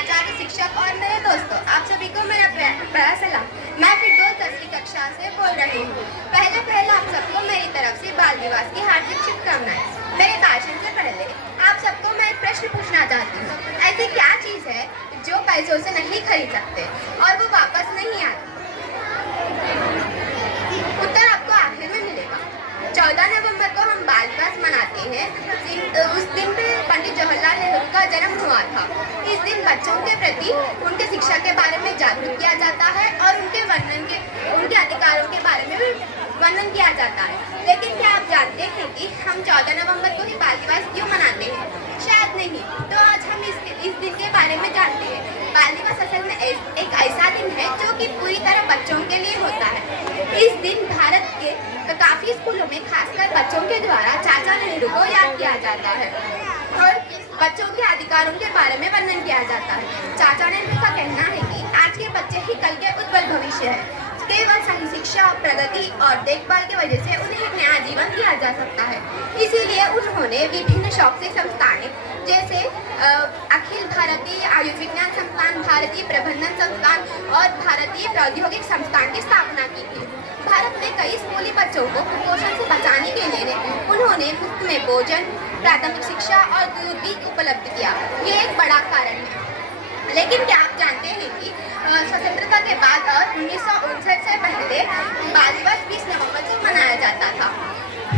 आचार्य, शिक्षक और मेरे दोस्तों, आप सभी को मेरा प्यारा सलाम। मैं फिरदौस 10वीं कक्षा से बोल रही हूँ। पहले आप सबको मेरी तरफ से बाल दिवस की हार्दिक शुभकामनाएं। मेरे भाषण से पहले आप सबको मैं एक प्रश्न पूछना चाहती हूँ। ऐसी क्या चीज़ है जो पैसों से नहीं खरीद सकते और वो वापस नहीं आती? उत्तर आपको आखिर में मिलेगा। 14 नवंबर को हम बाल दिवस मनाते हैं। उस दिन पे पंडित जवाहरलाल नेहरू का जन्म हुआ था। इस दिन बच्चों के प्रति उनके शिक्षा के बारे में जागरूक किया जाता है और उनके अधिकारों के बारे में भी वर्णन किया जाता है। लेकिन क्या आप जानते हैं कि हम 14 नवंबर को ही बाल दिवस क्यों मनाते हैं? शायद नहीं। तो आज हम इस दिन के बारे में जानते हैं। बाल दिवस असल में एक ऐसा दिन है जो कि पूरी तरह बच्चों के लिए होता है। इस दिन भारत के काफी स्कूलों में खासकर बच्चों के द्वारा चाचा नेहरू को याद किया जाता है और बच्चों के अधिकारों के बारे में वर्णन किया जाता है। चाचा नेहरू का कहना है कि आज के बच्चे ही कल के उज्जवल भविष्य है। केवल सही शिक्षा, प्रगति और देखभाल की वजह से उन्हें एक नया जीवन दिया जा सकता है। इसीलिए उन्होंने विभिन्न शैक्षिक संस्थानें जैसे अखिल भारतीय आयुर्विज्ञान संस्थान, भारतीय प्रबंधन संस्थान और भारतीय प्रौद्योगिक संस्थान की स्थापना की थी। भारत में कई स्कूली बच्चों को कुपोषण से बचाने के लिए उन्होंने मुफ्त में भोजन, प्राथमिक शिक्षा और दूध भी उपलब्ध किया। ये एक बड़ा कारण है। लेकिन क्या आप जानते हैं कि स्वतंत्रता के बाद और 1959 से पहले बाल दिवस 20 नवंबर को मनाया जाता था।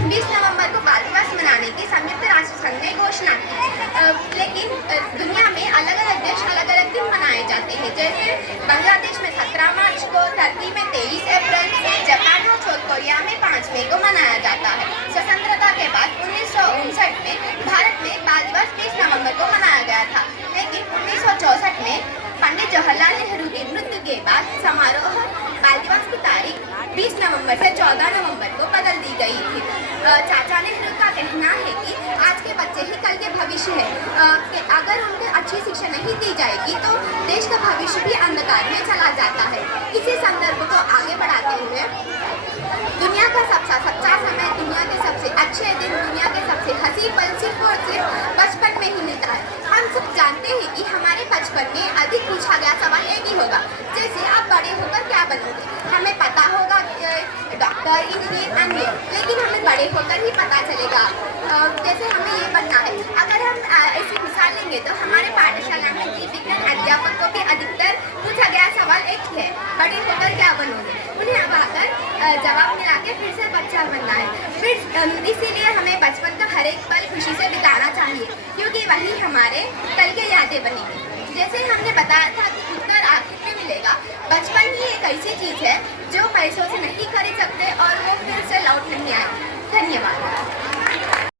20 नवंबर को बाल दिवस मनाने की संयुक्त राष्ट्र संघ ने घोषणा की। लेकिन दुनिया में अलग अलग देश अलग अलग दिन मनाए जाते हैं। जैसे बांग्लादेश में 17 मार्च को, टर्की में 23 अप्रैल, जापान और साउथ कोरिया में 5 मई को मनाया जाता है। स्वतंत्रता के बाद 1959 में भारत में बाल दिवस 20 नवंबर को मनाया गया था। लेकिन 1964 में पंडित जवाहरलाल नेहरू की मृत्यु के बाद समारोह बाल दिवस की तारीख 20 नवंबर से 14 नवंबर को बदल दी गई थी। चाचा नेहरू का कहना है कि आज के बच्चे ही कल के भविष्य है। अगर उनको अच्छी शिक्षा नहीं दी जाएगी तो देश का भविष्य भी अंधकार में चला जाता है। इसी संदर्भ को आगे बढ़ाते हुए दुनिया का सबसे सच्चा समय, दुनिया के सबसे अच्छे दिन, दुनिया के सबसे हंसी पल सिर्फ और सिर्फ बचपन में ही मिलता है। हम सब जानते हैं कि हमारे बचपन में अधिक पूछा गया सवाल एक ही होगा, जैसे आप बड़े होकर क्या बनोगे? हमें पता होगा डॉक्टर, इंजीनियर, अन्य, लेकिन हमें बड़े होकर ही पता चलेगा जैसे हमें ये बनना है। अगर हम ऐसी मिसाल लेंगे तो हमारे पाठशाला में जीव विज्ञान अध्यापकों के अधिकतर पूछा गया सवाल एक ही है, बड़े होकर क्या बनोगे? उन्हें अब आकर जवाब मिला के फिर से बच्चा बनना है। फिर इसीलिए हमें बचपन का हर एक पल खुशी से बिताना चाहिए, क्योंकि वही हमारे कल के यादें बनेगी। जैसे हमने बताया था कि उत्तर आखिर में मिलेगा। बचपन ही एक ऐसी चीज़ है जो पैसों से नहीं खरीद सकते और वो फिर से लौट